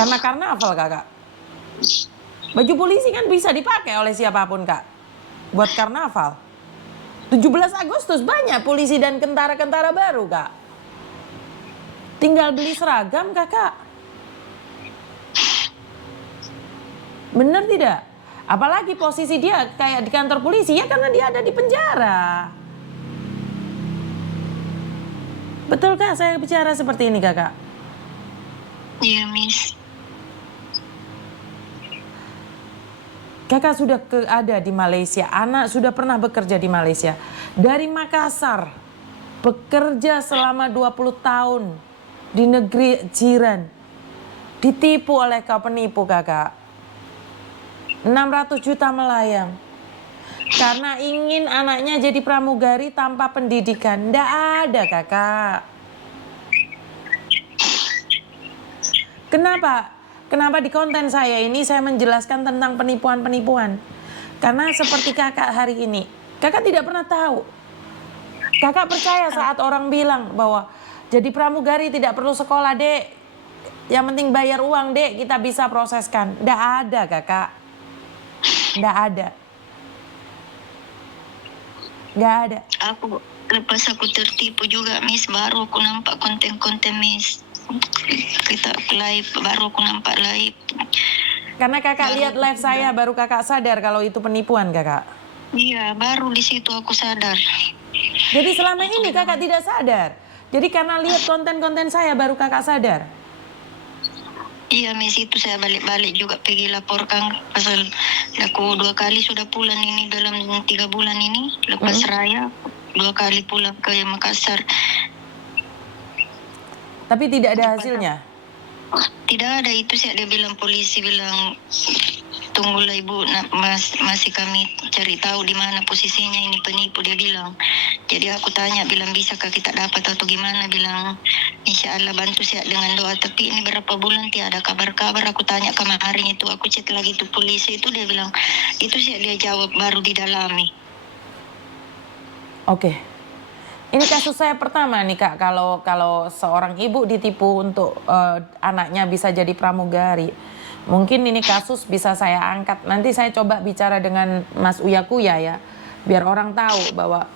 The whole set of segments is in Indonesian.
Karena karnaval kakak. Baju polisi kan bisa dipakai oleh siapapun kak. Buat karnaval. 17 Agustus banyak polisi dan kentara-kentara baru kak. Tinggal beli seragam kakak. Bener tidak? Apalagi posisi dia kayak di kantor polisi ya karena dia ada di penjara. Betul kak saya bicara seperti ini kakak? Iya, Miss. Kakak sudah ada di Malaysia, anak sudah pernah bekerja di Malaysia. Dari Makassar, bekerja selama 20 tahun di negeri jiran. Ditipu oleh kau penipu kakak. 600 juta melayang. Karena ingin anaknya jadi pramugari tanpa pendidikan. Nggak ada kakak. Kenapa? Kenapa di konten saya ini saya menjelaskan tentang penipuan-penipuan? Karena seperti kakak hari ini, kakak tidak pernah tahu. Kakak percaya saat orang bilang bahwa jadi pramugari tidak perlu sekolah dek. Yang penting bayar uang dek, kita bisa proseskan. Nggak ada kakak. Nggak ada. Nggak ada. Lepas aku tertipu juga, Miss, baru aku nampak konten-konten, Miss. Kita live, baru aku nampak live. Karena kakak lihat live saya, baru kakak sadar kalau itu penipuan kakak. Iya, baru di situ aku sadar. Jadi selama ini kakak tidak sadar. Jadi karena lihat konten-konten saya, baru kakak sadar. Iya, Miss, itu saya balik-balik juga pergi laporkan pasal aku 2 kali sudah pulang ini dalam 3 bulan ini lepas raya, 2 kali pulang ke Makassar. Tapi tidak ada hasilnya. Tidak ada, itu sih dia bilang, polisi bilang tunggulah ibu, masih kami cari tahu di mana posisinya ini penipu, dia bilang. Jadi aku tanya, bilang bisakah kita dapat atau gimana, bilang insya Allah bantu saya dengan doa, tapi ini berapa bulan tiada kabar-kabar. Aku tanya kemarin itu, aku chat lagi tuh polisi itu, dia bilang itu sih, dia jawab baru didalami. Oke. Ini kasus saya pertama nih kak, kalau seorang ibu ditipu untuk anaknya bisa jadi pramugari. Mungkin ini kasus bisa saya angkat. Nanti saya coba bicara dengan Mas Uya Kuya ya, biar orang tahu bahwa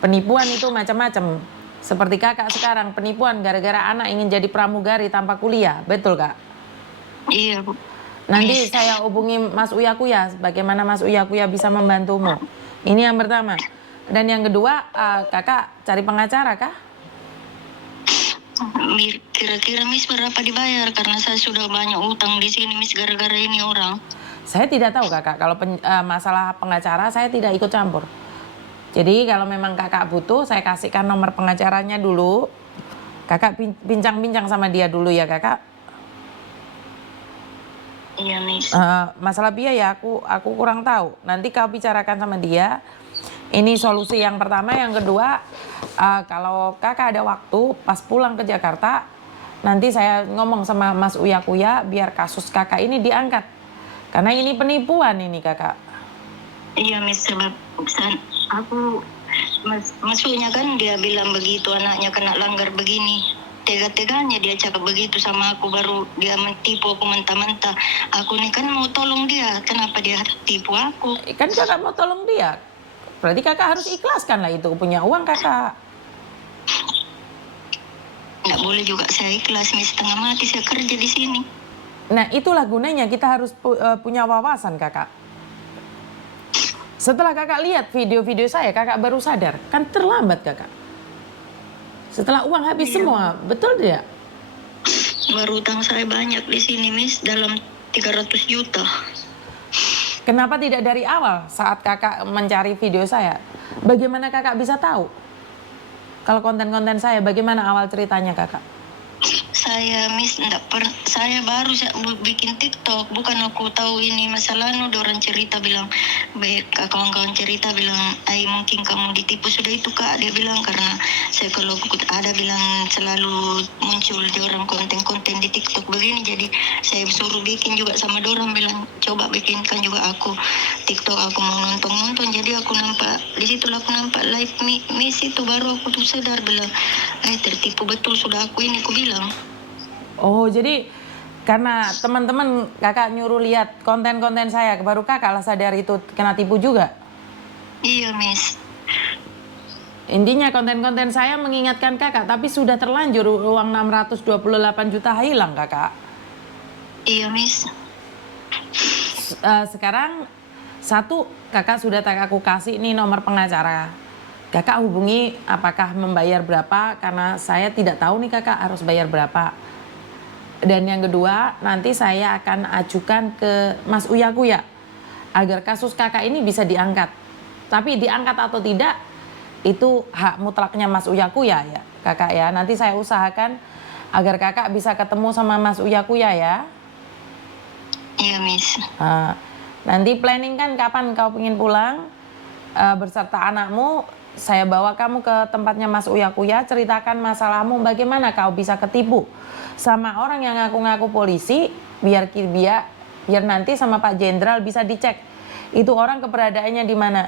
penipuan itu macam-macam. Seperti kakak sekarang, penipuan gara-gara anak ingin jadi pramugari tanpa kuliah, betul kak? Iya, Bu. Nanti saya hubungi Mas Uya Kuya, bagaimana Mas Uya Kuya bisa membantumu. Ini yang pertama. Dan yang kedua, kakak cari pengacara kah? Kira-kira Miss berapa dibayar? Karena saya sudah banyak utang di sini, Miss, gara-gara ini orang. Saya tidak tahu kakak, kalau masalah pengacara saya tidak ikut campur. Jadi kalau memang kakak butuh, saya kasihkan nomor pengacaranya dulu. Kakak bincang-bincang sama dia dulu ya kakak. Iya, Miss. Masalah biaya aku kurang tahu. Nanti kau bicarakan sama dia. Ini solusi yang pertama. Yang kedua, kalau kakak ada waktu pas pulang ke Jakarta, nanti saya ngomong sama Mas Uya Kuya biar kasus kakak ini diangkat. Karena ini penipuan ini kakak. Iya, Miss, sebab aku maksudnya kan dia bilang begitu, anaknya kena langgar begini. Tega-teganya dia cakap begitu sama aku, baru dia mentipu aku mentah-mentah. Aku nih kan mau tolong dia, kenapa dia tipu aku? Kan kakak mau tolong dia. Berarti kakak harus ikhlaskan lah itu, punya uang kakak. Nggak boleh juga saya ikhlas, Miss, setengah mati saya kerja di sini. Nah itulah gunanya kita harus punya wawasan kakak. Setelah kakak lihat video-video saya, kakak baru sadar, kan terlambat kakak. Setelah uang habis semua, betul tidak? Baru utang saya banyak di sini, Miss, dalam 300 juta. Kenapa tidak dari awal saat kakak mencari video saya? Bagaimana kakak bisa tahu? Kalau konten-konten saya, bagaimana awal ceritanya kakak? Saya, Miss, saya baru bikin TikTok, bukan aku tahu ini masalah. Orang cerita bilang, baik kawan-kawan cerita bilang, mungkin kamu ditipu sudah itu kak, dia bilang. Karena saya kalau ada bilang selalu muncul di orang konten-konten di TikTok begini, jadi saya suruh bikin juga sama dorang, bilang coba bikinkan juga aku TikTok, aku mau nonton, jadi aku nampak di situ, aku nampak live Miss itu, baru aku tuh sadar, bilang tertipu betul sudah aku ini, aku bilang. Oh jadi Karena teman-teman kakak nyuruh lihat konten-konten saya, baru kakak lah sadar itu kena tipu juga. Iya, Miss. Intinya konten-konten saya mengingatkan kakak, tapi sudah terlanjur uang 628 juta hilang kakak. Iya, Miss. Sekarang satu, kakak sudah aku kasih ini nomor pengacara. Kakak hubungi apakah membayar berapa, karena saya tidak tahu nih kakak harus bayar berapa. Dan yang kedua, nanti saya akan ajukan ke Mas Uya Kuya agar kasus kakak ini bisa diangkat. Tapi diangkat atau tidak, itu hak mutlaknya Mas Uya Kuya ya kakak ya. Nanti saya usahakan agar kakak bisa ketemu sama Mas Uya Kuya ya. Iya, Miss. Nanti planning kan kapan kau ingin pulang berserta anakmu. Saya bawa kamu ke tempatnya Mas Uya Kuya, ceritakan masalahmu, bagaimana kau bisa ketipu sama orang yang ngaku-ngaku polisi, biar nanti sama Pak Jenderal bisa dicek itu orang keberadaannya di mana.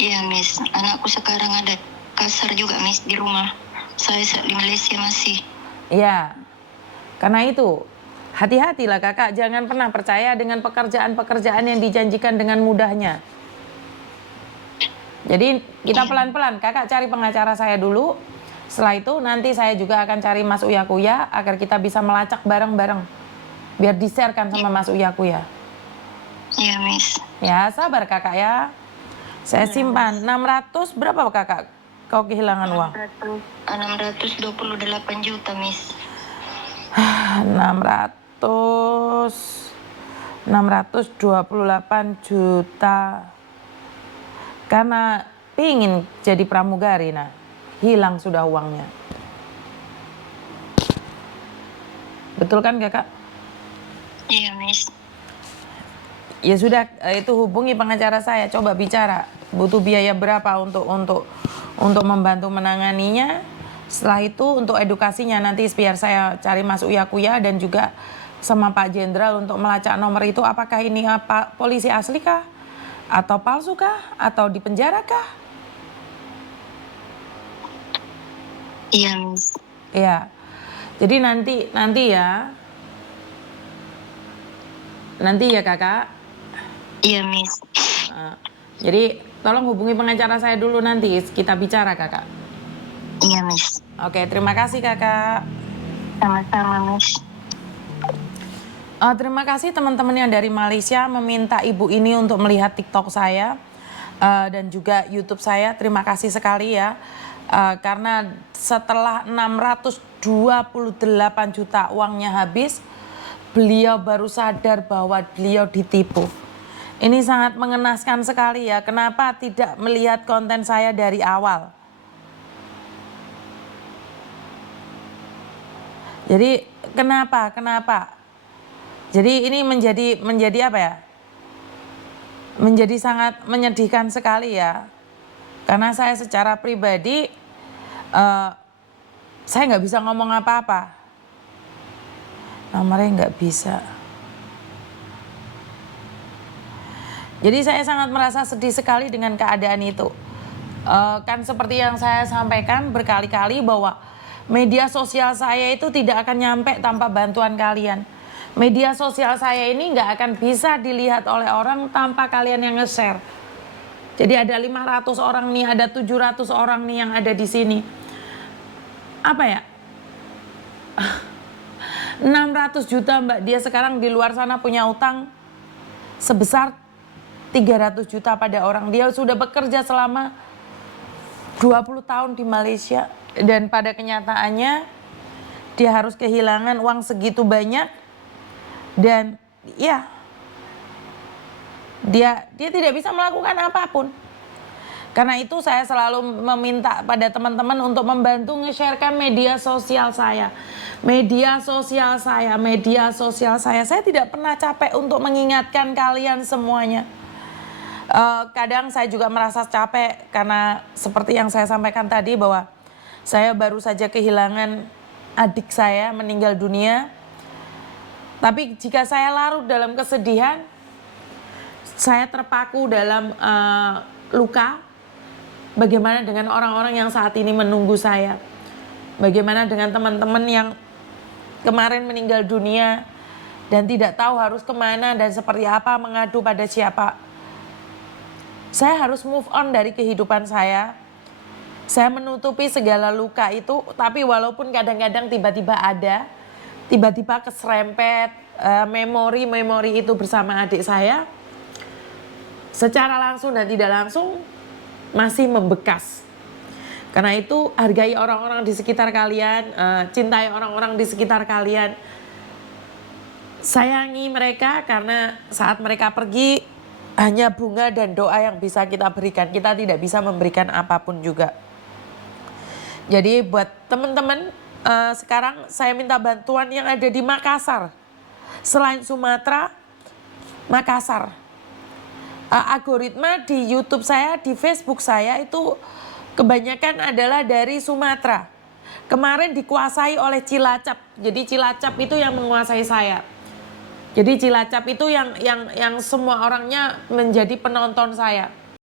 Iya, Miss. Anakku sekarang ada kasar juga, Miss, di rumah. Saya di Malaysia masih. Ya, karena itu hati-hatilah kakak, jangan pernah percaya dengan pekerjaan-pekerjaan yang dijanjikan dengan mudahnya. Jadi kita pelan-pelan, kakak cari pengacara saya dulu. Setelah itu nanti saya juga akan cari Mas Uya Kuya agar kita bisa melacak bareng-bareng. Biar di-sharekan sama Mas Uya Kuya. Iya, Miss. Ya, sabar kakak ya. Saya simpan 600 berapa kakak kau kehilangan uang? 628 juta, Miss. 628 juta. Karena pingin jadi pramugari, nah hilang sudah uangnya. Betul kan kakak? Iya, Miss. Ya sudah, itu hubungi pengacara saya, coba bicara butuh biaya berapa untuk membantu menanganinya. Setelah itu untuk edukasinya nanti biar saya cari Mas Uya Kuya dan juga sama Pak Jenderal untuk melacak nomor itu, apakah ini polisi asli kah atau palsu kah atau di penjara kah? Iya, Miss. Ya, jadi nanti ya kakak. Iya, Miss. Jadi tolong hubungi pengacara saya dulu, nanti kita bicara kakak. Iya, Miss. Oke, terima kasih kakak. Sama-sama, Miss. Terima kasih teman-teman yang dari Malaysia meminta ibu ini untuk melihat TikTok saya dan juga YouTube saya. Terima kasih sekali ya. Karena setelah 628 juta uangnya habis, beliau baru sadar bahwa beliau ditipu. Ini sangat mengenaskan sekali ya. Kenapa tidak melihat konten saya dari awal? Jadi kenapa? Jadi ini menjadi apa ya? Menjadi sangat menyedihkan sekali ya. Karena saya secara pribadi saya nggak bisa ngomong apa-apa. Nomornya nggak bisa. Jadi saya sangat merasa sedih sekali dengan keadaan itu. Kan seperti yang saya sampaikan berkali-kali bahwa media sosial saya itu tidak akan nyampe tanpa bantuan kalian. Media sosial saya ini nggak akan bisa dilihat oleh orang tanpa kalian yang nge-share. Jadi ada 500 orang nih, ada 700 orang nih yang ada di sini. Apa ya? 600 juta mbak, dia sekarang di luar sana punya utang sebesar 300 juta pada orang. Dia sudah bekerja selama 20 tahun di Malaysia dan pada kenyataannya dia harus kehilangan uang segitu banyak dan ya dia tidak bisa melakukan apapun. Karena itu saya selalu meminta pada teman-teman untuk membantu nge-sharekan media sosial saya. Media sosial saya. Saya tidak pernah capek untuk mengingatkan kalian semuanya. Kadang saya juga merasa capek karena seperti yang saya sampaikan tadi bahwa saya baru saja kehilangan adik saya meninggal dunia. Tapi jika saya larut dalam kesedihan, saya terpaku dalam luka. Bagaimana dengan orang-orang yang saat ini menunggu saya? Bagaimana dengan teman-teman yang kemarin meninggal dunia dan tidak tahu harus kemana dan seperti apa, mengadu pada siapa. Saya harus move on dari kehidupan saya. Saya menutupi segala luka itu, tapi walaupun kadang-kadang tiba-tiba ada, tiba-tiba keserempet memori-memori itu bersama adik saya, secara langsung dan tidak langsung masih membekas. Karena itu hargai orang-orang di sekitar kalian, cintai orang-orang di sekitar kalian. Sayangi mereka karena saat mereka pergi hanya bunga dan doa yang bisa kita berikan. Kita tidak bisa memberikan apapun juga. Jadi buat teman-teman, sekarang saya minta bantuan yang ada di Makassar. Selain Sumatera, Makassar. Algoritma di YouTube saya, di Facebook saya itu kebanyakan adalah dari Sumatera. Kemarin dikuasai oleh Cilacap. Jadi Cilacap itu yang menguasai saya. Jadi Cilacap itu yang semua orangnya menjadi penonton saya.